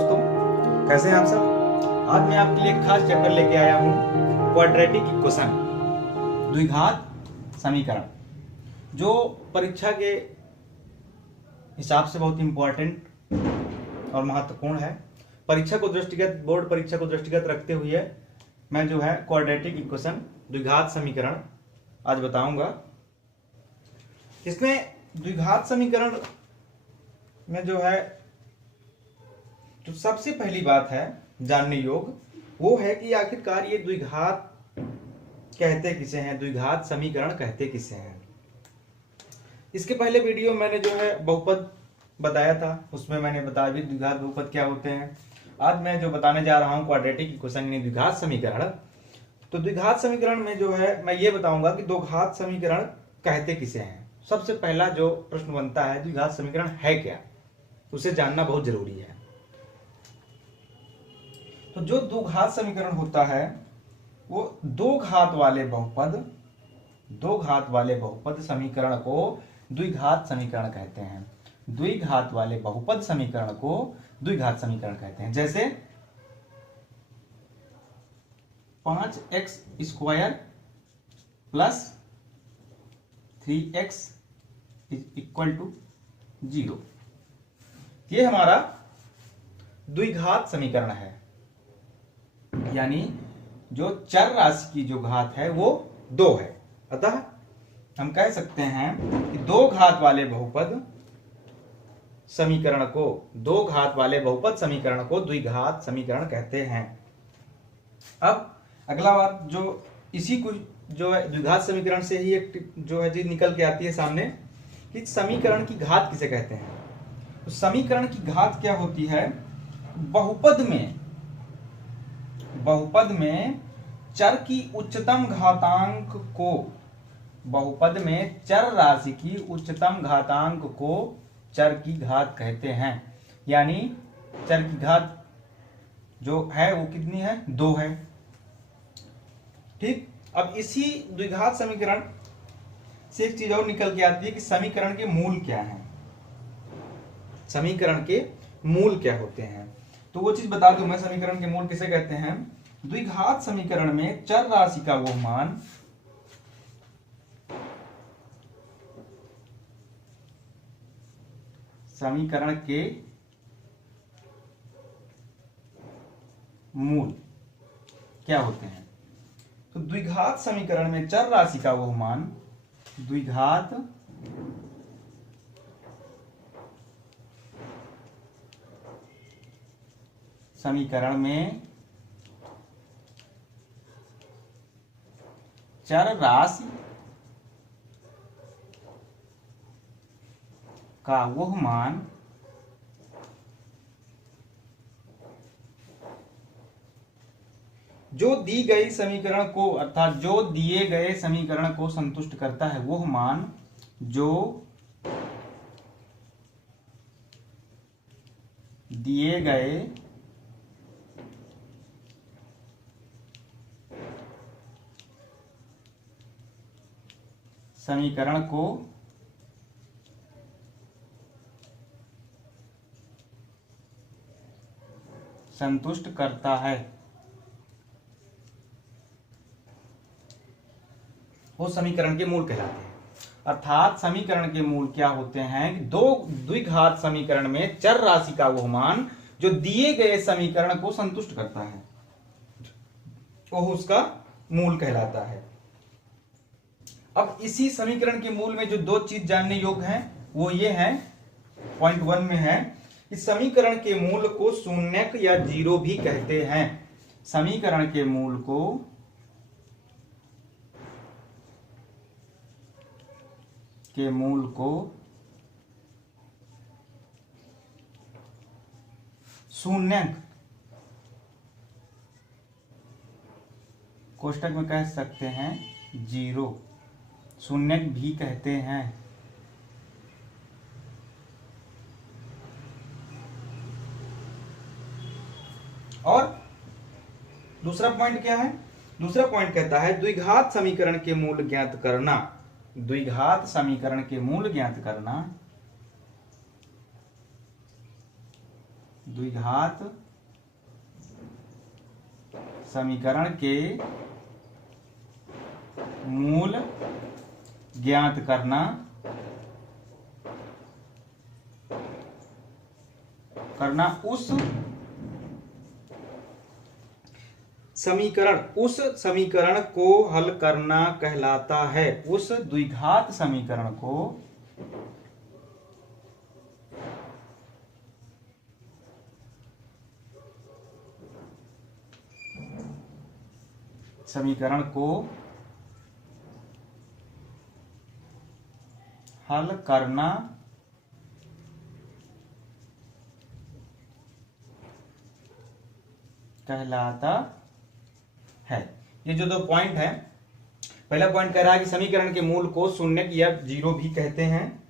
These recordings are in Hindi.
दोस्तों, कैसे हैं आप सब। आज मैं आपके लिए एक खास चैप्टर लेके आया हूँ, क्वाड्रेटिक इक्वेशन, द्विघात समीकरण, जो परीक्षा के हिसाब से बहुत इंपॉर्टेंट और महत्वपूर्ण है। परीक्षा को दृष्टिगत, बोर्ड परीक्षा को दृष्टिगत रखते हुए मैं जो है क्वाड्रेटिक इक्वेशन, द्विघात समीकरण आज बताऊंगा। इसमें द्विघात समीकरण में जो है, तो सबसे पहली बात है जानने योग्य, वो है कि आखिरकार ये द्विघात कहते किसे हैं, द्विघात समीकरण कहते किसे हैं। इसके पहले वीडियो मैंने जो है बहुपद बताया था, उसमें मैंने बताया भी द्विघात बहुपद क्या होते हैं। आज मैं जो बताने जा रहा हूं क्वाड्रेटिक इक्वेशन यानी द्विघात समीकरण। तो द्विघात समीकरण में जो है मैं ये बताऊंगा कि दो घात समीकरण कहते किसे हैं। सबसे पहला जो प्रश्न बनता है, द्विघात समीकरण है क्या, उसे जानना बहुत जरूरी है। तो जो द्विघात समीकरण होता है वो दो घात वाले बहुपद समीकरण को द्विघात समीकरण कहते हैं। द्विघात वाले बहुपद समीकरण को द्विघात समीकरण कहते हैं। जैसे 5x² प्लस 3x = 0, ये हमारा द्विघात समीकरण है। यानी जो चर राशि की जो घात है वो 2 है। अतः हम कह सकते हैं कि दो घात वाले बहुपद समीकरण को, दो घात वाले बहुपद समीकरण को द्विघात समीकरण कहते हैं। अब अगला बात जो इसी को जो है द्विघात समीकरण से ही एक जो है चीज निकल के आती है सामने, कि समीकरण की घात किसे कहते हैं। तो समीकरण की घात क्या होती है, बहुपद में चर की उच्चतम घातांक को, बहुपद में चर राशि की उच्चतम घातांक को चर की घात कहते हैं। यानी चर की घात जो है वो कितनी है, 2 है। ठीक। अब इसी द्विघात समीकरण से एक चीज और निकल के आती है कि समीकरण के मूल क्या हैं, समीकरण के मूल क्या होते हैं। तो वो चीज बता दूं मैं, समीकरण के मूल किसे कहते हैं। द्विघात समीकरण में चर राशि का वो मान समीकरण के मूल क्या होते हैं। तो द्विघात समीकरण में चर राशि का वो मान, द्विघात समीकरण में चर राशि का वह मान जो दी गई समीकरण को, अर्थात जो दिए गए समीकरण को संतुष्ट करता है, वह मान जो दिए गए समीकरण को संतुष्ट करता है, वो समीकरण के मूल कहलाते हैं। अर्थात समीकरण के मूल क्या होते हैं कि दो द्विघात समीकरण में चर राशि का वो मान जो दिए गए समीकरण को संतुष्ट करता है, वो उसका मूल कहलाता है। अब इसी समीकरण के मूल में जो दो चीज जानने योग्य हैं वो ये है, पॉइंट 1 में है, इस समीकरण के मूल को शून्यक या 0 भी कहते हैं। समीकरण के मूल को शून्यक कोष्टक में कह सकते हैं 0, शून्यक भी कहते हैं। और दूसरा पॉइंट क्या है, दूसरा पॉइंट कहता है द्विघात समीकरण के मूल ज्ञात करना। द्विघात समीकरण के मूल ज्ञात करना द्विघात समीकरण के मूल ज्ञात करना उस समीकरण को हल करना कहलाता है। उस द्विघात समीकरण को हल करना कहलाता है। ये जो दो पॉइंट है, पहला पॉइंट कह रहा है कि समीकरण के मूल को शून्य या जीरो भी कहते हैं,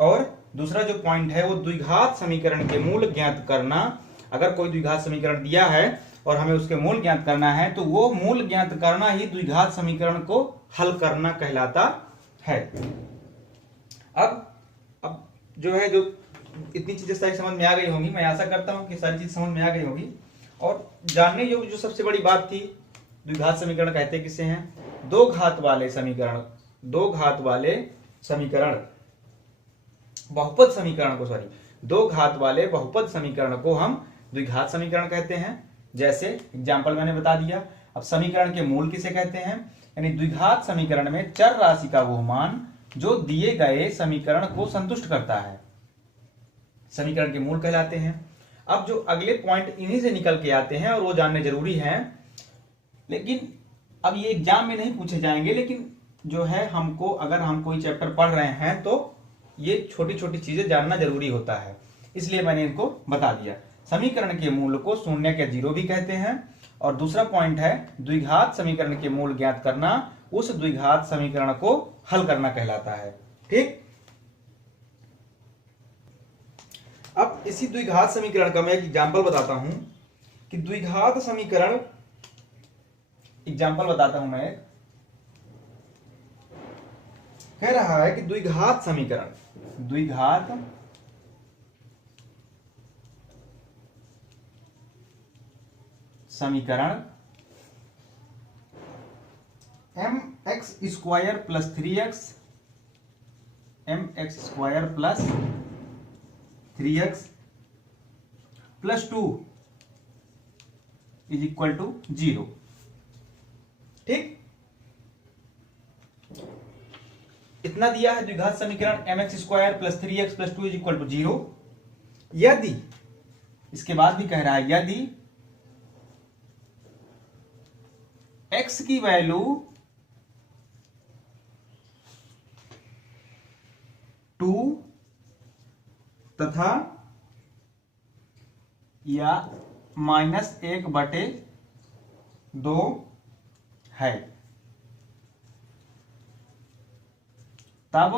और दूसरा जो पॉइंट है वो द्विघात समीकरण के मूल ज्ञात करना। अगर कोई द्विघात समीकरण दिया है और हमें उसके मूल ज्ञात करना है तो वो मूल ज्ञात करना ही द्विघात समीकरण को हल करना कहलाता है। अब जो है, जो इतनी चीजें सारी समझ में आ गई होंगी, मैं आशा करता हूं कि सारी चीज समझ में आ गई होगी। और जानने योग्य जो सबसे बड़ी बात थी, द्विघात समीकरण कहते किसे हैं? दो घात वाले समीकरण, बहुपद समीकरण को, दो घात वाले बहुपद समीकरण को हम द्विघात समीकरण कहते हैं। जैसे एग्जाम्पल मैंने बता दिया। अब समीकरण के मूल किसे कहते हैं? यानी द्विघात समीकरण में चर राशि का वो मान जो दिए गए समीकरण को संतुष्ट करता है, समीकरण के मूल कहलाते हैं। अब जो अगले पॉइंट इन्हीं से निकल के आते हैं और वो जानने जरूरी हैं, लेकिन अब ये एग्जाम में नहीं पूछे जाएंगे, लेकिन जो है हमको, अगर हम कोई चैप्टर पढ़ रहे हैं तो ये छोटी छोटी चीजें जानना जरूरी होता है, इसलिए मैंने इनको बता दिया। समीकरण के मूल को शून्य या जीरो भी कहते हैं। और दूसरा पॉइंट है द्विघात समीकरण के मूल ज्ञात करना उस द्विघात समीकरण को हल करना कहलाता है। ठीक। अब इसी द्विघात समीकरण का मैं एक एग्जाम्पल बताता हूं कि द्विघात समीकरण, एग्जाम्पल बताता हूं मैं, कह रहा है कि द्विघात समीकरण mx स्क्वायर प्लस 3x प्लस 2 इज इक्वल टू 0। ठीक, इतना दिया है द्विघात समीकरण mx स्क्वायर प्लस 3x प्लस 2 इज इक्वल टू 0। यदि, इसके बाद भी कह रहा है, यदि x की वैल्यू 2 तथा या -1/2 है, तब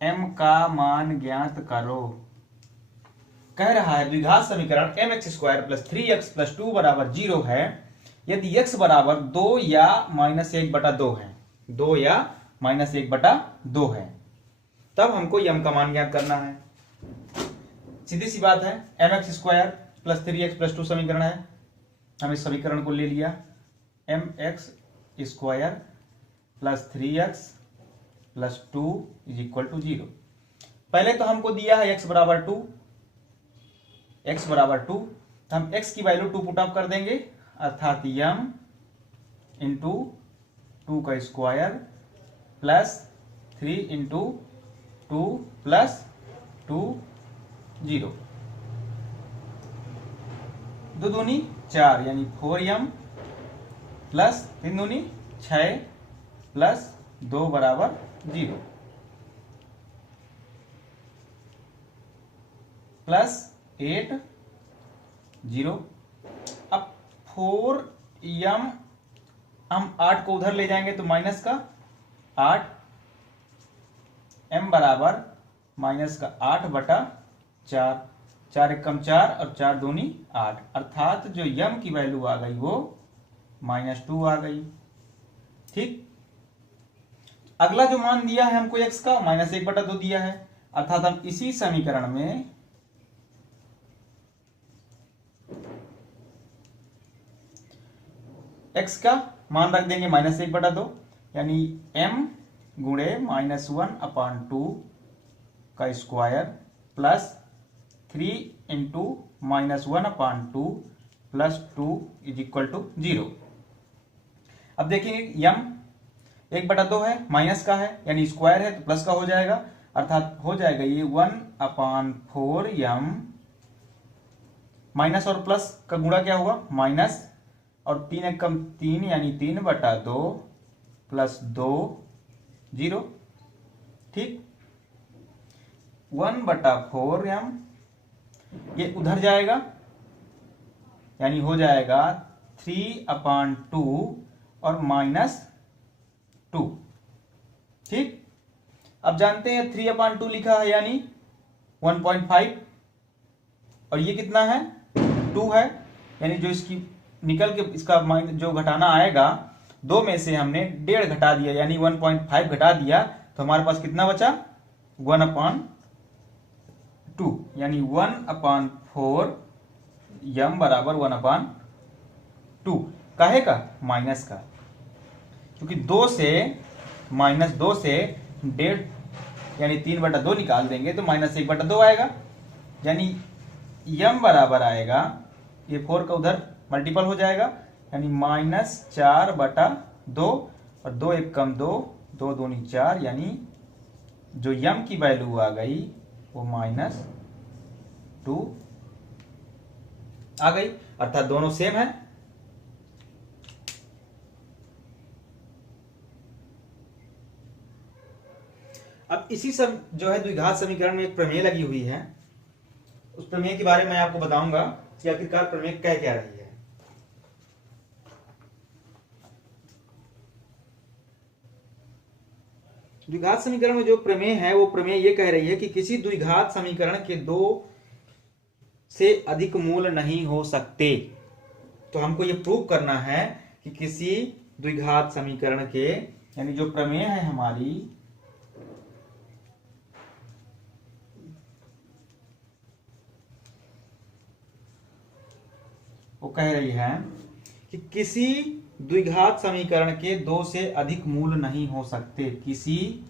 m का मान ज्ञात करो। कह रहा है द्विघात समीकरण mx स्क्वायर प्लस 3x प्लस 2 बराबर 0 है यदि x बराबर 2 या -1/2 है, 2 या -1/2 है, तब हमको m का मान ज्ञात करना है। सीधी सी बात है, mx स्क्वायर प्लस 3x प्लस 2 समीकरण है, हम इस समीकरण को ले लिया, mx स्क्वायर प्लस 3x प्लस 2 इज इक्वल टू 0। पहले तो हमको दिया है x बराबर 2, तो हम x की वैल्यू 2 पुट अप कर देंगे, अर्थात m इंटू 2 का स्क्वायर प्लस 3 इंटू 2 प्लस 2 0, 2 दूनी 4 यानी 4m प्लस 3 दूनी 6 प्लस 2 बराबर 0 प्लस 8 0। अब 4m, हम 8 को उधर ले जाएंगे तो माइनस का 8, m बराबर माइनस का 8/4, 4 एकम 4 और 4 दूनी 8, अर्थात जो m की वैल्यू आ गई वो -2 आ गई। ठीक, अगला जो मान दिया है हमको x का, -1/2 दिया है, अर्थात हम इसी समीकरण में x का मान रख देंगे -1/2, यानी m गुणे -1/2 का square plus 3 into -1/2 plus 2 is equal to 0। अब देखेंगे m 1/2 है, माइनस का है यानी स्क्वायर है तो प्लस का हो जाएगा, अर्थात हो जाएगा ये 1/4m, माइनस और प्लस का गुणा क्या हुआ माइनस, और 3 एक कम 3 यानी 3/2 प्लस 2 0। ठीक, 1/4m ये उधर जाएगा यानी हो जाएगा 3/2 और -2। ठीक, अब जानते हैं 3/2 लिखा है यानी 1.5, और ये कितना है 2 है, यानी जो इसकी निकल के इसका जो घटाना आएगा 2 में से हमने 1.5 घटा दिया यानी 1.5 घटा दिया, तो हमारे पास कितना बचा 1/2, यानी 1/4 m बराबर 1/2। काहे का माइनस का, क्योंकि 2 से -1.5 यानी 3/2 निकाल देंगे तो -1/2 आएगा, यानी m बराबर आएगा, ये 4 का उधर मल्टीपल हो जाएगा यानी -4/2, और 2 एक कम 2, 2 दूनी 4, यानी जो m की वैल्यू आ गई वो -2 आ गई, अर्थात दोनों सेम है। अब इसी जो है द्विघात समीकरण में एक प्रमेय लगी हुई है, उस प्रमेय के बारे में मैं आपको बताऊंगा कि आखिरकार प्रमेय कह क्या रही है। द्विघात समीकरण में जो प्रमेय है वो प्रमेय ये कह रही है कि किसी द्विघात समीकरण के 2 से अधिक मूल नहीं हो सकते। तो हमको ये प्रूव करना है कि किसी द्विघात समीकरण के, यानी जो प्रमेय है हमारी, वो कह रही है कि किसी द्विघात समीकरण के 2 से अधिक मूल नहीं हो सकते। किसी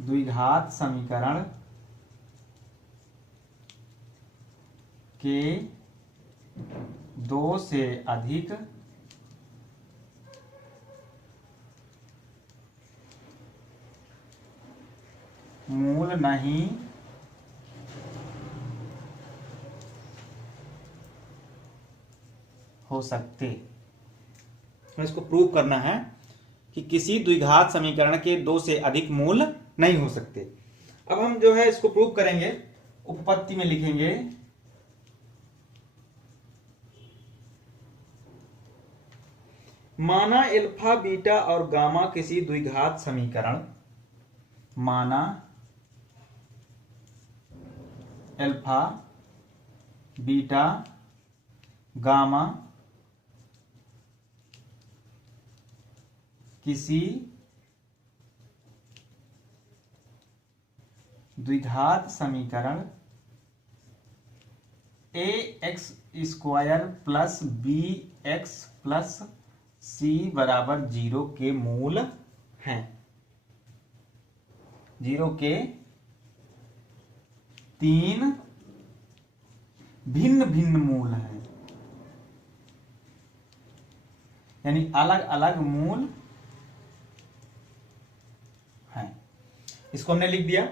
द्विघात समीकरण के 2 से अधिक मूल नहीं हो सकते। इसको प्रूव करना है कि किसी द्विघात समीकरण के 2 से अधिक मूल नहीं हो सकते। अब हम जो है इसको प्रूव करेंगे, उपपत्ति में लिखेंगे माना अल्फा बीटा और गामा किसी द्विघात समीकरण, माना अल्फा बीटा गामा किसी द्विघात समीकरण ax² plus bx plus c बराबर 0 के मूल हैं। 0 के 3 भिन्न भिन्न मूल हैं, यानी अलग अलग मूल हैं। इसको हमने लिख दिया।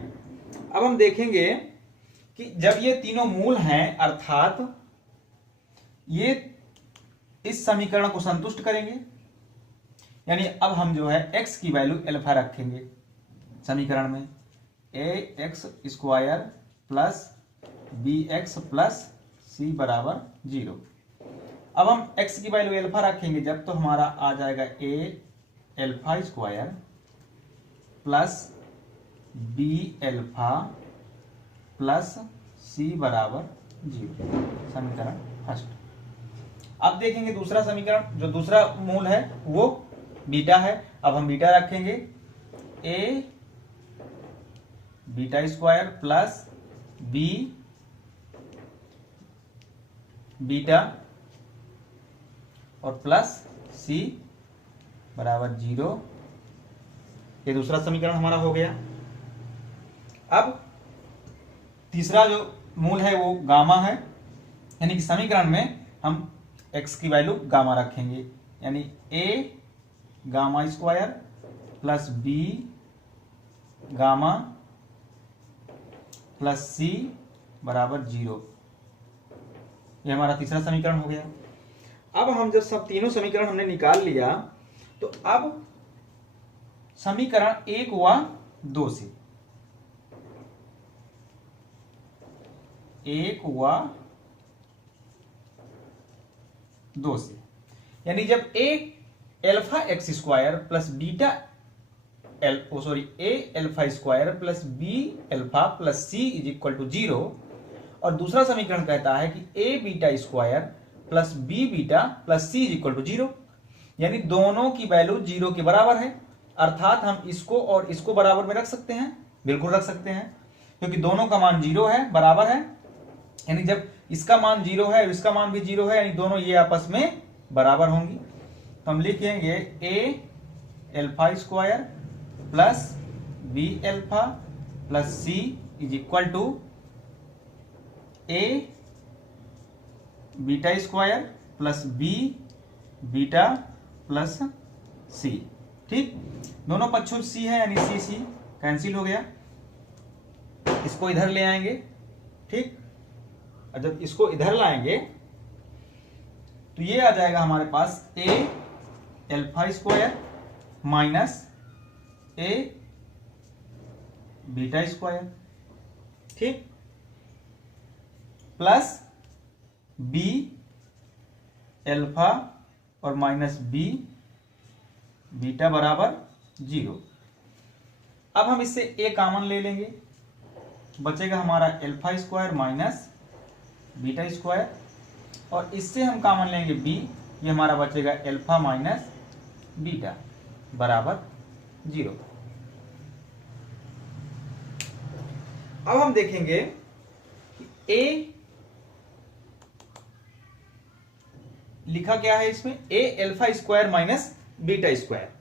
अब हम देखेंगे कि जब ये तीनों मूल हैं, अर्थात ये इस समीकरण को संतुष्ट करेंगे, यानी अब हम जो है x की वैल्यू अल्फा रखेंगे समीकरण में, ax² plus bx plus c बराबर 0। अब हम x की वैल्यू अल्फा रखेंगे जब, तो हमारा आ जाएगा a alpha square plus b alpha plus c बराबर 0, समीकरण फर्स्ट। अब देखेंगे दूसरा समीकरण, जो दूसरा मूल है वो बीटा है। अब हम बीटा रखेंगे a beta square plus B beta और प्लस सी बराबर 0। ये दूसरा समीकरण हमारा हो गया। अब तीसरा जो मूल है वो गामा है, यानी कि समीकरण में हम x की वैल्यू गामा रखेंगे, यानी a gamma square plus b gamma plus c बराबर 0। ये हमारा तीसरा समीकरण हो गया। अब हम जब सब तीनों समीकरण हमने निकाल लिया तो अब समीकरण 1 हुआ 2 से, 1 हुआ 2 से, यानी जब a alpha X square plus beta A alpha square plus B alpha plus C is equal to 0, और दूसरा समीकरण कहता है कि A beta square plus B beta plus C is equal to 0, यानी दोनों की वैल्यू 0 के बराबर है। अर्थात हम इसको और इसको बराबर में रख सकते हैं, बिल्कुल रख सकते हैं, क्योंकि दोनों का मान 0 है, बराबर है, यानी जब इसका मान 0 है इसका मान भी 0 है, यानी दोनों ये आपस में बराबर होंगी। तो हम लिखेंगे A alpha square plus B alpha plus C is equal to A beta square plus B beta plus C. ठीक, दोनों पक्षों सी है, यानी सी सी कैंसिल हो गया। इसको इधर ले आएंगे, ठीक, और जब इसको इधर लाएंगे तो ये आ जाएगा हमारे पास ए एल्फा स्क्वायर माइनस ए बीटा स्क्वायर, ठीक, प्लस बी एल्फा और माइनस बी बीटा बराबर 0। अब हम इससे ए कॉमन ले लेंगे, बचेगा हमारा alpha square minus beta square, और इससे हम कॉमन लेंगे b, ये हमारा बचेगा एल्फा माइनस बीटा बराबर 0। अब हम देखेंगे कि a लिखा क्या है इसमें, a alpha square minus beta square.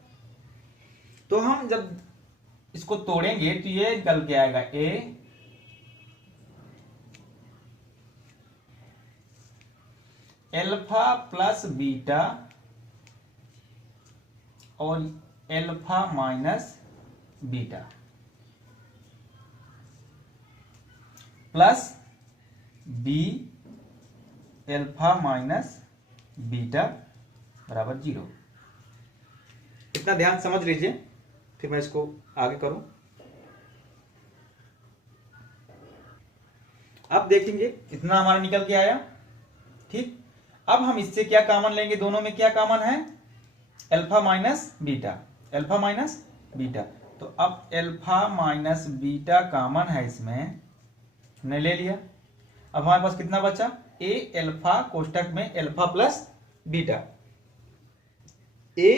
तो हम जब इसको तोड़ेंगे तो ये निकल के आएगा a एल्फा प्लस बीटा और alpha minus beta plus B alpha minus beta बराबर 0। इतना ध्यान समझ लीजिए, फिर मैं इसको आगे करूं। अब देखेंगे इतना हमारा निकल के आया, ठीक। अब हम इससे क्या कॉमन लेंगे, दोनों में क्या कॉमन है, alpha minus beta, alpha minus beta. तो अब एल्फा माइनस बीटा कॉमन है इसमें, हमने ले लिया। अब हमारे पास कितना बचा, ए एल्फा कोष्टक में alpha plus beta, A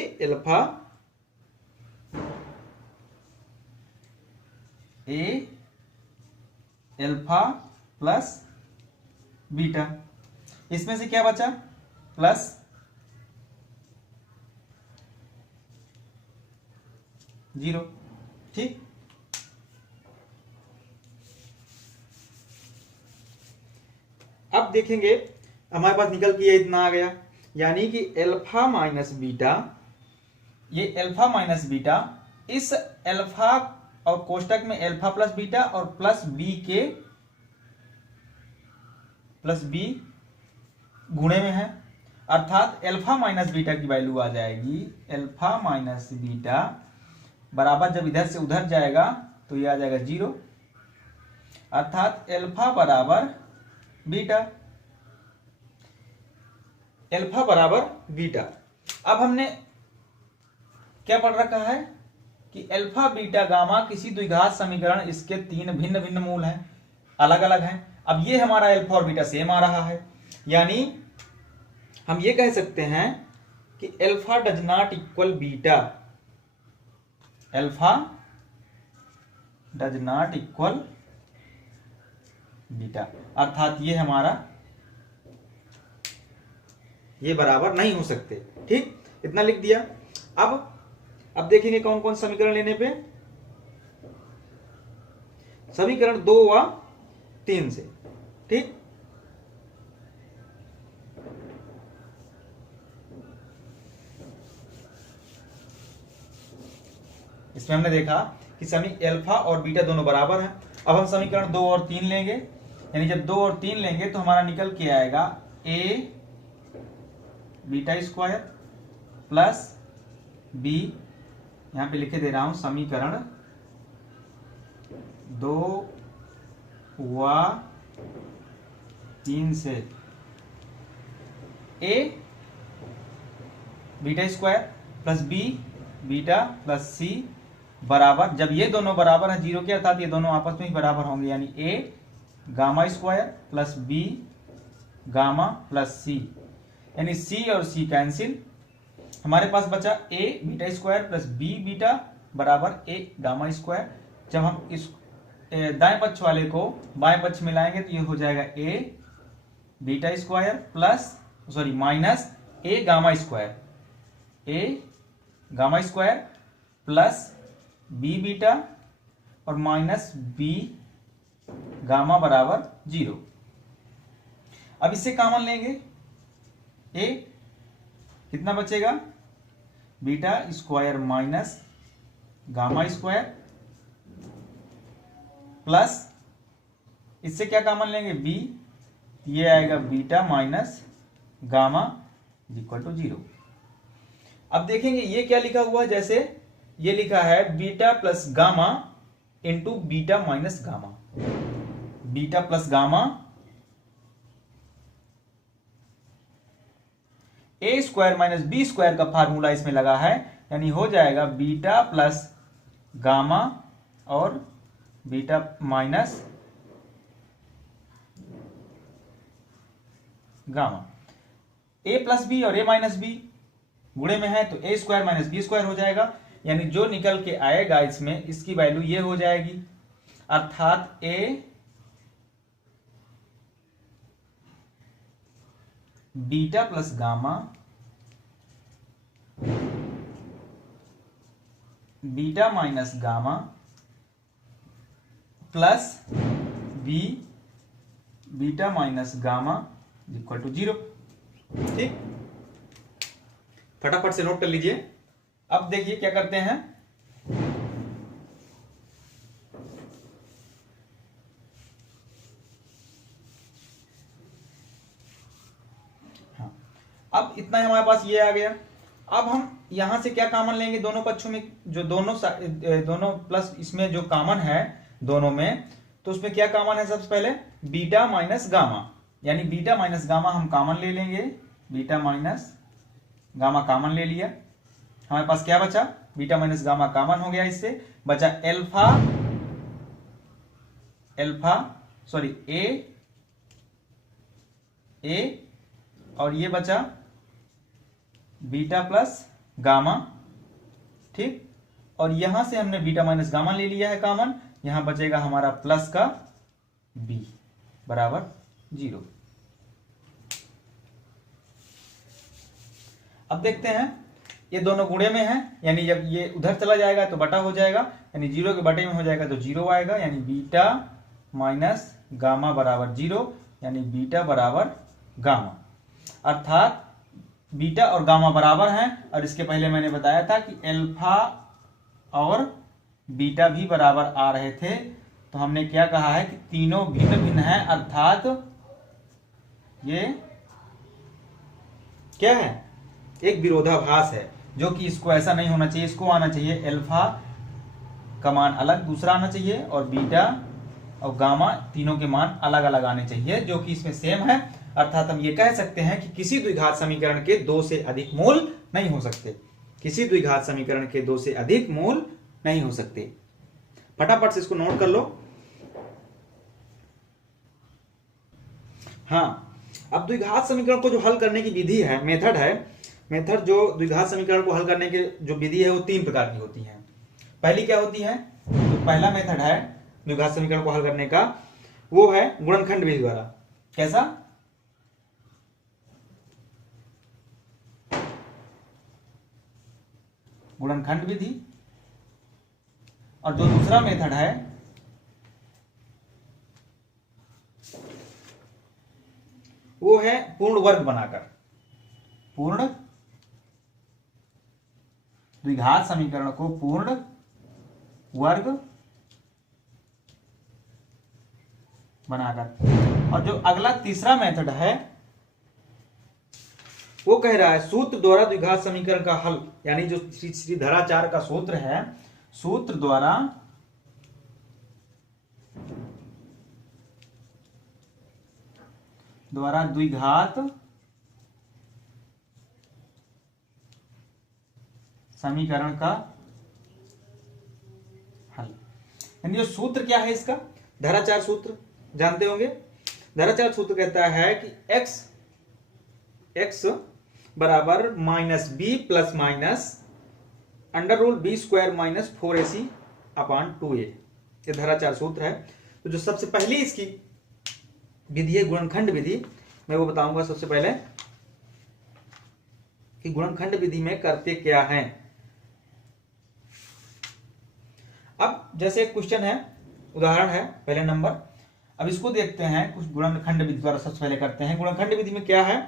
alpha plus beta, इसमें से क्या बचा, प्लस जीरो, ठीक। अब देखेंगे हमारे पास निकल के ये इतना आ गया, यानी कि एल्फा माइनस बीटा, ये एल्फा माइनस बीटा इस एल्फा और कोष्टक में एल्फा प्लस बीटा और प्लस बी गुणे में है। अर्थात एल्फा माइनस बीटा की वैल्यू आ जाएगी, एल्फा माइनस बीटा बराबर, जब इधर से उधर जाएगा तो ये आ जाएगा 0, अर्थात एल्फा बराबर बीटा, एल्फा बराबर बीटा। अब हमने क्या पढ़ रखा है कि एल्फा बीटा गामा किसी द्विघात समीकरण, इसके 3 भिन्न भिन्न मूल हैं, अलग अलग हैं। अब ये हमारा एल्फा और बीटा सेम आ रहा है, यानी हम ये कह सकते हैं कि alpha does not equal beta, alpha does not equal beta, अर्थात ये हमारा ये बराबर नहीं हो सकते। ठीक, इतना लिख दिया। अब देखेंगे कौन कौन समीकरण लेने पे। समीकरण 2 व 3 से। ठीक, इसमें हमने देखा कि समी अल्फा और बीटा दोनों बराबर हैं। अब हम समीकरण 2 और 3 लेंगे, यानी जब 2 और 3 लेंगे तो हमारा निकल के आएगा ए बीटा स्क्वायर प्लस बी, यहां पे लिखे दे रहा हूं समीकरण 2 व 3 से A beta square plus B beta plus C बराबर, जब ये दोनों बराबर है जीरो के, अर्थात ये दोनों आपस में ही बराबर होंगे, यानी A gamma square plus B gamma plus C, यानी सी और सी कैंसिल। हमारे पास बचा A beta square plus B beta बराबर ए गामा स्क्वायर। जब हम इस दाएं पक्ष वाले को बाएं पक्ष में लाएंगे तो ये हो जाएगा A beta square plus minus A gamma square, A gamma square plus B beta और माइनस बी गामा बराबर 0। अब इससे कॉमन लेंगे, ए कितना बचेगा, beta square minus gamma square plus इससे क्या कॉमन लेंगे, बी, ये आएगा beta minus gamma equal to 0। अब देखेंगे ये क्या लिखा हुआ है, जैसे ये लिखा है beta plus gamma into beta minus gamma, beta plus gamma A square minus B square का फार्मूला इसमें लगा है, यानी हो जाएगा बीटा प्लस गामा और beta minus gamma. A plus B और ए माइनस बी गुणे में है तो A square minus B square हो जाएगा, यानी जो निकल के आएगा इसमें इसकी वैल्यू ये हो जाएगी, अर्थात A beta plus gamma beta minus gamma plus B beta minus gamma equal to 0। ठीक, फटाफट से नोट कर लीजिए। अब देखिए क्या करते हैं, हाँ, अब इतना हमारे पास ये आ गया। अब हम यहां से क्या कॉमन लेंगे, दोनों पक्षों में जो दोनों प्लस इसमें जो कॉमन है दोनों में, तो उसमें क्या कॉमन है, सबसे पहले बीटा माइनस गामा, यानी बीटा माइनस गामा हम कॉमन ले लेंगे, बीटा माइनस गामा कॉमन ले लिया। हमारे पास क्या बचा, बीटा माइनस गामा कॉमन हो गया, इससे बचा ए और ये बचा बीटा प्लस गामा। ठीक, और यहां से हमने बीटा माइनस गामा ले लिया है कॉमन, यहां बचेगा हमारा प्लस का बी बराबर 0। अब देखते हैं, ये दोनों गुणे में है, यानी जब ये उधर चला जाएगा तो बटा हो जाएगा, यानी 0 के बटे में हो जाएगा तो 0 आएगा, यानी बीटा माइनस गामा बराबर 0, यानी बीटा बराबर गामा, अर्थात बीटा और गामा बराबर हैं। और इसके पहले मैंने बताया था कि अल्फा और बीटा भी बराबर आ रहे थे, तो हमने क्या कहा है कि तीनों भिन्न भिन्न हैं, अर्थात ये क्या है, एक विरोधाभास है, जो कि इसको ऐसा नहीं होना चाहिए, इसको आना चाहिए अल्फा का मान अलग दूसरा आना चाहिए और बीटा और गामा तीनों के मान अलग अलग आने चाहिए, जो कि इसमें सेम है। अर्थात हम ये कह सकते हैं कि किसी द्विघात समीकरण के 2 से अधिक मूल नहीं हो सकते, किसी द्विघात समीकरण के 2 से अधिक मूल नहीं हो सकते। फटाफट से इसको नोट कर लो। हाँ, अब द्विघात समीकरण को जो हल करने की विधि है, मेथड है, मेथड जो द्विघात समीकरण को हल करने की जो विधि है वो 3 प्रकार की होती है। पहली क्या होती है, तो पहला मेथड है द्विघात समीकरण को हल करने का, वो है गुणनखंड विधि द्वारा। कैसा? गुणनखंड विधि। और जो दूसरा मेथड है वो है पूर्ण वर्ग बनाकर, पूर्ण द्विघात समीकरण को पूर्ण वर्ग बनाकर। और जो अगला तीसरा मेथड है वो कह रहा है सूत्र द्वारा द्विघात समीकरण का हल, यानी जो श्रीधराचार्य का सूत्र है, सूत्र द्वारा द्विघात समीकरण का हल। यानी जो सूत्र क्या है इसका? धराचार सूत्र जानते होंगे। धराचार सूत्र कहता है कि x बराबर minus B plus minus under root B square minus 4ac upon 2a। ये धराचार सूत्र है। तो जो सबसे पहली इसकी विधि है गुणनखंड विधि, मैं वो बताऊंगा सबसे पहले कि गुणनखंड विधि में करते क्या हैं। अब जैसे क्वेश्चन है, उदाहरण है पहले नंबर, अब इसको देखते हैं। कुछ गुणनखंड विधि द्वारा सबसे पहले करते हैं। गुणनखंड विधि में क्या है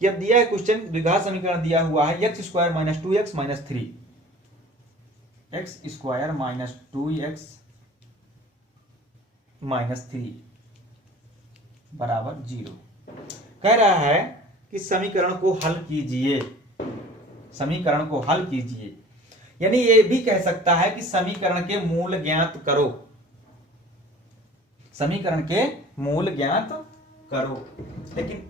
कि अब दिया है क्वेश्चन, द्विघात समीकरण दिया हुआ है x square minus 2x minus 3, x square minus 2x minus 3 बराबर 0। कह रहा है कि समीकरण को हल कीजिए, समीकरण को हल कीजिए। यानी ये भी कह सकता है कि समीकरण के मूल ज्ञात करो, समीकरण के मूल ज्ञात करो। लेकिन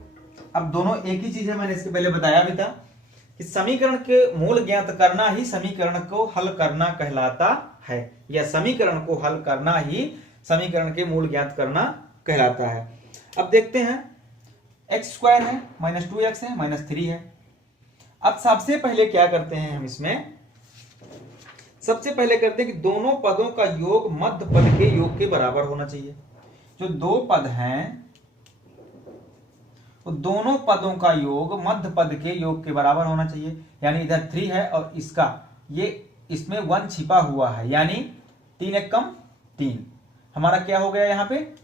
अब दोनों एक ही चीज है, मैंने इसके पहले बताया भी था कि समीकरण के मूल ज्ञात करना ही समीकरण को हल करना कहलाता है, या समीकरण को हल करना ही समीकरण के मूल ज्ञात करना कहलाता है। अब देखते हैं, एक्स स्क्वायर है माइनस 2x है माइनस 3 है। अब सबसे पहले क्या करते हैं हम इसमें, सबसे पहले करते हैं कि दोनों पदों का योग मध्य पद के योग के बराबर होना चाहिए। जो दो पद हैं तो दोनों पदों का योग मध्य पद के योग के बराबर होना चाहिए। यानी इधर 3 है और इसका ये इसमें 1 छिपा हुआ है, यानी 3 एक कम 3। हमारा क्या हो गया, यहाँ पे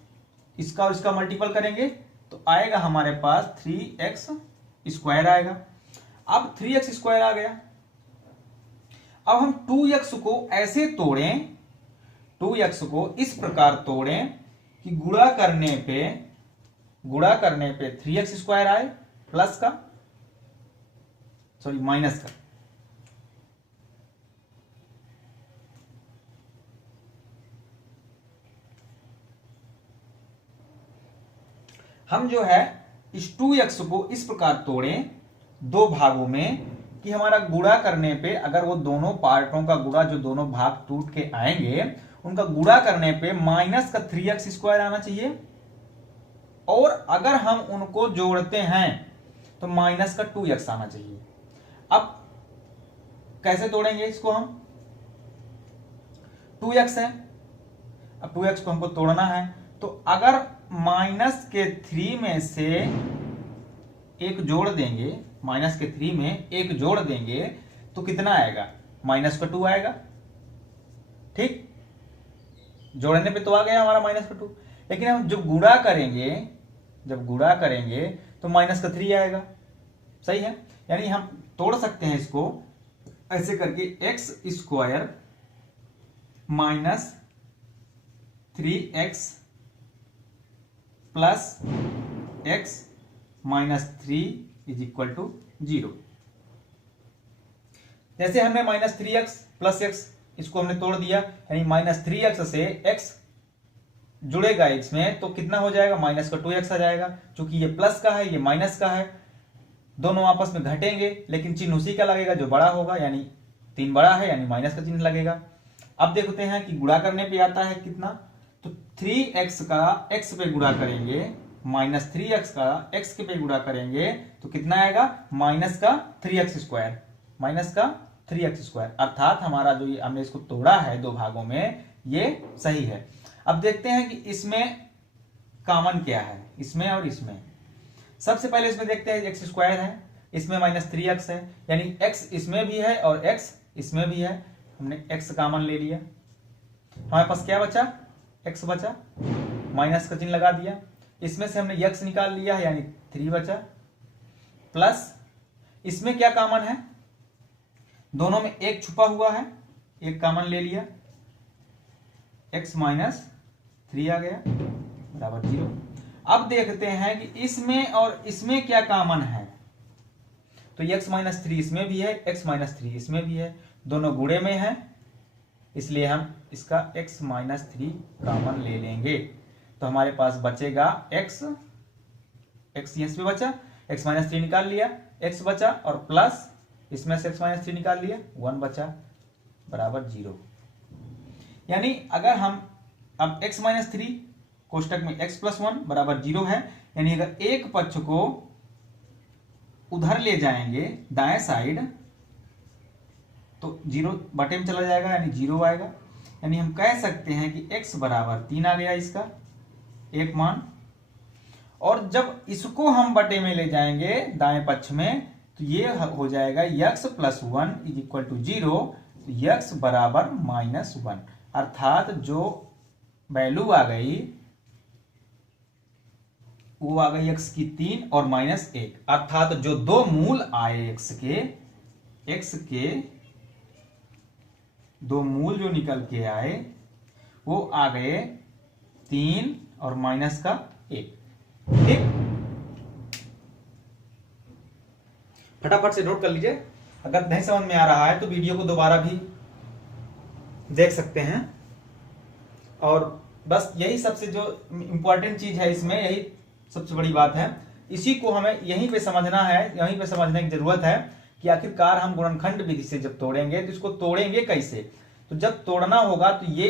इसका और इसका मल्टीपल करेंगे तो आएगा हमारे पास 3x स्क्वायर आएगा। अब 3x स्क्वायर आ गया। अब हम 2x को ऐसे तोड़ें, 2x को इस प्रकार तोड़ें कि गुणा करने पे 3x स्क्वायर आए प्लस का, सॉरी माइनस का। हम जो है इस 2x को इस प्रकार तोड़ें दो भागों में कि हमारा गुणा करने पे, अगर वो दोनों पार्टों का गुणा, जो दोनों भाग टूट के आएंगे उनका गुणा करने पे माइनस का 3x स्क्वायर आना चाहिए, और अगर हम उनको जोड़ते हैं तो माइनस का 2x आना चाहिए। अब कैसे तोड़ेंगे इसको हम, 2x है, अब 2x को हमको तोड़ना है, तो अगर माइनस के 3 में से एक जोड़ देंगे, माइनस के 3 में एक जोड़ देंगे तो कितना आएगा, माइनस का 2 आएगा। ठीक, जोड़ने पे तो आ गया हमारा माइनस का 2, लेकिन हम जब गुणा करेंगे तो माइनस का 3 आएगा। सही है, यानी हम तोड़ सकते हैं इसको ऐसे करके, x square minus 3x plus x minus 3 is equal to 0। जैसे हमने माइनस 3x प्लस x इसको हमने तोड़ दिया, यानी माइनस 3x से x जुड़ेगा इसमें तो कितना हो जाएगा, माइनस का 2x आ जाएगा। चूंकि ये प्लस का है ये माइनस का है, दोनों आपस में घटेंगे लेकिन चिन्ह उसी का लगेगा जो बड़ा होगा, यानी 3 बड़ा है यानी माइनस का चिन्ह लगेगा। अब देखते हैं कि गुणा करने पे आता है कितना, तो 3x का x पे गुणा करेंगे, माइनस 3x का x के पे गुणा करेंगे तो कितना आएगा, माइनस का 3x स्क्वायर, माइनस का 3x स्क्वायर। अर्थात हमारा जो ये हमने इसको तोड़ा है दो भागों में, ये सही है। अब देखते हैं कि इसमें कॉमन क्या है इसमें और इसमें। सबसे पहले इसमें देखते हैं एक्स स्क्वायर है, इसमें -3x है, यानी x इसमें भी है और x इसमें भी है। हमने x कॉमन ले लिया, हमारे पास क्या बचा, x बचा, माइनस का चिन्ह लगा दिया। इसमें से हमने x निकाल लिया है यानी 3 बचा, प्लस इसमें क्या कॉमन है, दोनों में एक छुपा हुआ है, एक कॉमन ले लिया, x -3 आ गया बराबर 0। अब देखते हैं कि इसमें और इसमें क्या कॉमन है, तो x -3 इसमें भी है, x -3 इसमें भी है, दोनों गुणे में है, इसलिए हम इसका x -3 कॉमन ले लेंगे। तो हमारे पास बचेगा x यहां पे बचा, x -3 निकाल लिया, x बचा, और प्लस इसमें से x -3 निकाल लिया, 1 बचा बराबर 0। यानी अगर हम अब x -3 कोष्टक में x + 1 बराबर 0 है, यानी अगर एक पक्ष को उधर ले जाएंगे दाएं साइड तो 0 बटे में चला जाएगा यानी 0 आएगा। यानी हम कह सकते हैं कि x बराबर 3 आ गया इसका एक मान। और जब इसको हम बटे में ले जाएंगे दाएं पक्ष में तो ये हो जाएगा x + 1 = 0, तो x बराबर -1, अर्थात जो वैल्यू आ गई वो आ गई x की 3 और -1, अर्थात जो दो मूल आए x के दो मूल जो निकल के आए वो आ गए 3 और -1। ठीक, फटाफट से नोट कर लीजिए। अगर नहीं समझ में आ रहा है तो वीडियो को दोबारा भी देख सकते हैं। और बस यही सबसे जो इंपॉर्टेंट चीज है इसमें, यही सबसे बड़ी बात है, इसी को हमें यहीं पे समझना है, यहीं पे समझने की जरूरत है कि आखिरकार हम गुणनखंड विधि से जब तोड़ेंगे तो इसको तोड़ेंगे कैसे। तो जब तोड़ना होगा तो ये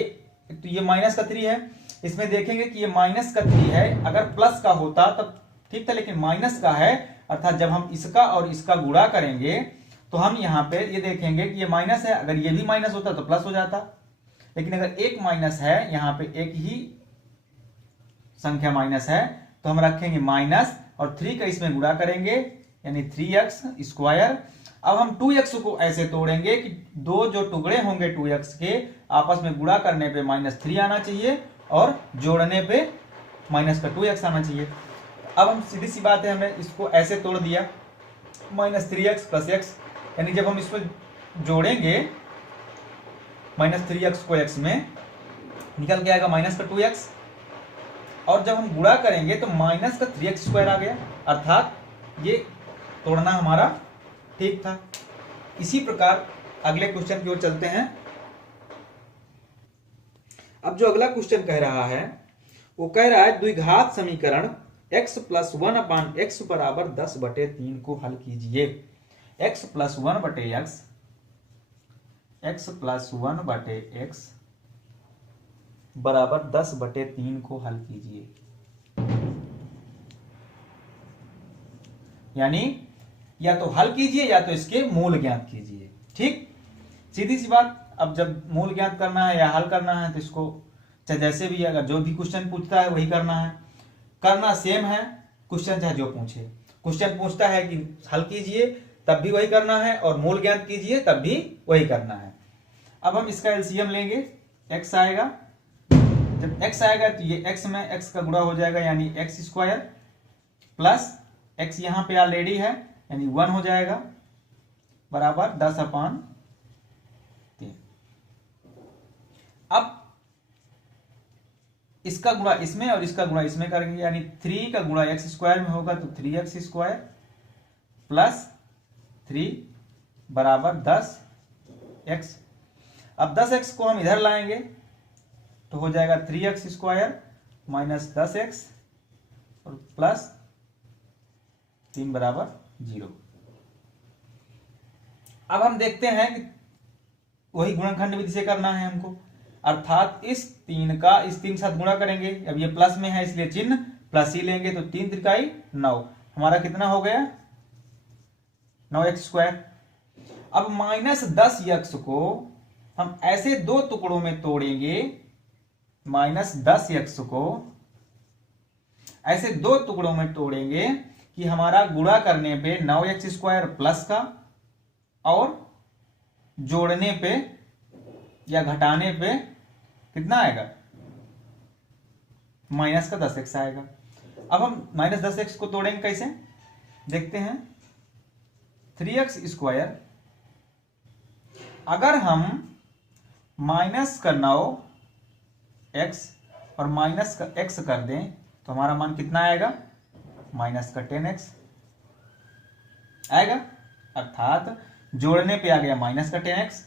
-3 है, इसमें देखेंगे कि ये -3 है, अगर प्लस का होता तब ठीक था, लेकिन माइनस का है, अर्थात जब हम इसका और इसका गुणा करेंगे तो हम यहाँ पे ये देखेंगे कि ये माइनस है, अगर ये भी माइनस होता तो प्लस हो जाता, लेकिन अगर एक माइनस है, यहाँ पे एक ही संख्या माइनस है तो हम रखेंगे माइनस और 3 का इसमें गुणा करेंगे यानी 3x²। अब हम 2x को ऐसे तोड़ेंगे कि दो जो टुकड़े होंगे 2x के आपस में गुणा करने पे -3 आना चाहिए और जोड़ने पे -2x आना चाहिए। अब हम सीधी सी बात है, हमने इसको ऐसे तोड़ दिया -3x + x, यानी जब हम इसको जोड़ेंगे -3x को x में निकल के आएगा -2x, और जब हम गुणा करेंगे तो -3x² आ गया, अर्थात ये तोड़ना हमारा ठीक था। इसी प्रकार अगले क्वेश्चन की ओर चलते हैं। अब जो अगला क्वेश्चन कह रहा है वो कह रहा है द्विघात समीकरण x + 1/x बराबर 10/3 को हल कीजिए। x + 1/x बराबर 10/3 को हल कीजिए, यानी या तो हल कीजिए या तो इसके मूल ज्ञात कीजिए। ठीक, सीधी सी बात। अब जब मूल ज्ञात करना है या हल करना है तो इसको चाहे जैसे भी, अगर जो भी क्वेश्चन पूछता है वही करना है, करना सेम है, क्वेश्चन चाहे जो पूछे। क्वेश्चन पूछता है कि हल कीजिए तब भी वही करना है, और मूल ज्ञात कीजिए तब भी वही करना है। अब हम इसका एलसीएम लेंगे, x आएगा, जब x आएगा तो ये x में x का गुणा हो जाएगा यानी x² प्लस x यहां पे ऑलरेडी है यानी 1 हो जाएगा बराबर 10/3। अब इसका गुणा इसमें और इसका गुणा इसमें करेंगे, यानी 3 का गुणा x² में होगा तो 3x² प्लस 3 बराबर 10x। अब 10x को हम इधर लाएंगे तो हो जाएगा 3x² माइनस 10x और प्लस 3 बराबर 0। अब हम देखते हैं कि वही गुणनखंड विधि से करना है हमको, अर्थात इस 3 का इस 3 साथ गुणा करेंगे। अब ये प्लस में है इसलिए चिन्ह प्लस ही लेंगे, तो 3 त्रिकाई 9, हमारा कितना हो गया 9x²। अब -10x को हम ऐसे दो टुकड़ों में तोड़ेंगे, -10x को ऐसे दो टुकड़ों में तोड़ेंगे कि हमारा गुणा करने पे 9x² प्लस का और जोड़ने पे या घटाने पे कितना आएगा, माइनस का 10x आएगा। अब हम माइनस 10x को तोड़ेंगे कैसे, देखते हैं। 3x², अगर हम माइनस का 9x और माइनस का x कर दें तो हमारा मान कितना आएगा, माइनस का 10x आएगा, अर्थात जोड़ने पे आ गया माइनस का 10x।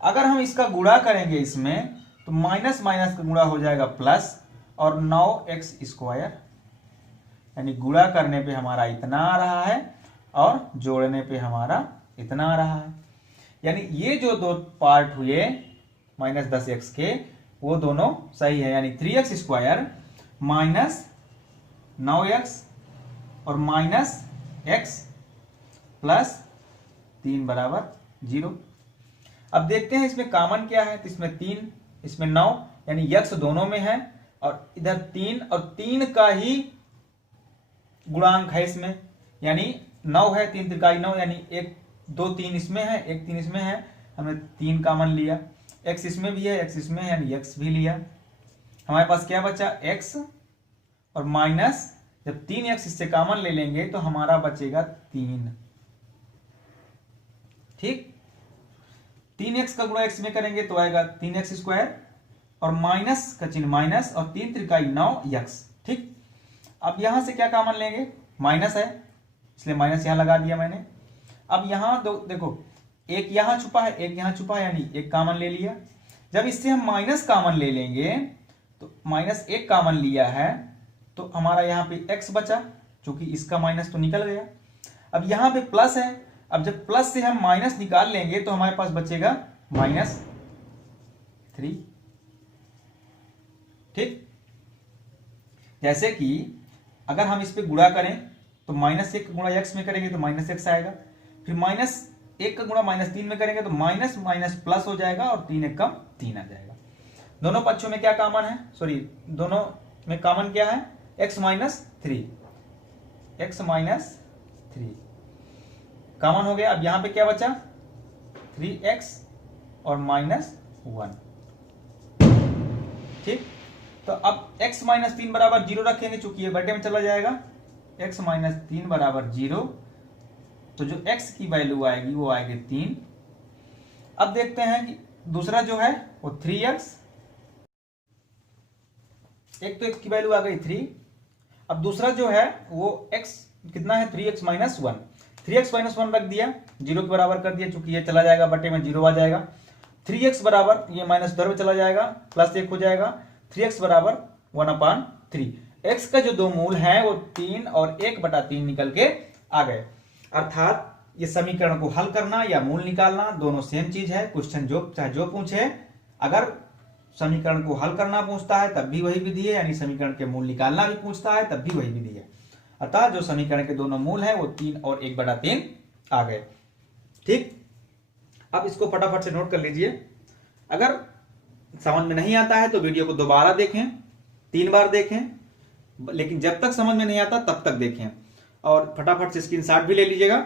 अगर हम इसका गुणा करेंगे इसमें तो माइनस माइनस का गुणा हो जाएगा प्लस और 9x², यानी गुणा करने पे हमारा इतना आ रहा है और जोड़ने पे हमारा इतना आ रहा है। यानी ये जो दो पार्ट हुए माइनस 10x के वो दोनों सही है, यानी 3x² माइनस 9x और माइनस x प्लस 3 बराबर 0। अब देखते हैं इसमें कॉमन क्या है, तो इसमें 3 इसमें 9, यानी x दोनों में है और इधर 3 और 3 का ही गुणांक है इसमें, यानी 9 है, 3 त्रिकाई 9, यानी 1 2 3 इसमें है, 1 3 इसमें है, हमने 3 कॉमन लिया। x इसमें भी है, x इसमें है, यानी x भी लिया। हमारे पास क्या बचा, x और माइनस, जब 3x इससे कॉमन ले लेंगे तो हमारा बचेगा 3। ठीक, 3x का गुणा x में करेंगे तो आएगा 3x² और माइनस का चिन्ह माइनस और 3 त्रिकाई 9x। ठीक, अब यहां से क्या कॉमन लेंगे, माइनस है इसलिए माइनस यहां लगा दिया मैंने। अब यहां देखो एक यहां छुपा है, एक यहां छुपा है, यानी एक कॉमन ले लिया। जब इससे हम माइनस कॉमन ले लेंगे तो माइनस एक कॉमन लिया है तो हमारा यहां पे x बचा, क्योंकि इसका माइनस तो निकल गया। अब यहां पे प्लस है, अब जब प्लस से हम माइनस निकाल लेंगे तो हमारे पास बचेगा -3। ठीक, जैसे कि अगर हम इस पे गुणा करें तो -1 का गुणा x में करेंगे तो -x आएगा, फिर -1 का गुणा -3 में करेंगे तो माइनस माइनस प्लस हो जाएगा और 3 एक कम 3 आ जाएगा। दोनों पक्षों में क्या कॉमन है, सॉरी दोनों में कॉमन क्या है, x -3 कॉमन हो गया। अब यहां पे क्या बचा, 3x और -1। ठीक, तो अब x -3 बराबर 0 रखेंगे, चूंकि ये बटे में चला जाएगा, x -3 बराबर 0, तो जो x की वैल्यू आएगी वो आएगी 3। अब देखते हैं कि दूसरा जो है वो 3x, एक तो x की वैल्यू आ गई 3, अब दूसरा जो है वो x कितना है, 3x -1, 3x -1 रख दिया, 0 के बराबर कर दिया, चूंकि ये चला जाएगा बटे में 0 आ जाएगा। 3x बराबर ये माइनस उधर में चला जाएगा, +1 हो जाएगा, 3x बराबर 1/3। x का जो दो मूल है वो 3 और 1/3 निकल के आ गए। अर्थात ये समीकरण को हल करना या मूल निकालना दोनों सेम चीज है। क्वेश्चन चाहे जो पूछे, अगर समीकरण को हल करना पूछता है तब भी वही विधि है, यानी समीकरण के मूल निकालना भी पूछता है तब भी वही विधि है। अतः जो समीकरण के दोनों मूल है वो 3 और 1/3 आ गए। ठीक, अब इसको फटाफट से नोट कर लीजिए। अगर समझ में नहीं आता है तो वीडियो को दोबारा देखें, 3 बार देखें, लेकिन जब तक समझ में नहीं आता तब तक देखें, और फटाफट से स्क्रीनशॉट भी ले लीजिएगा।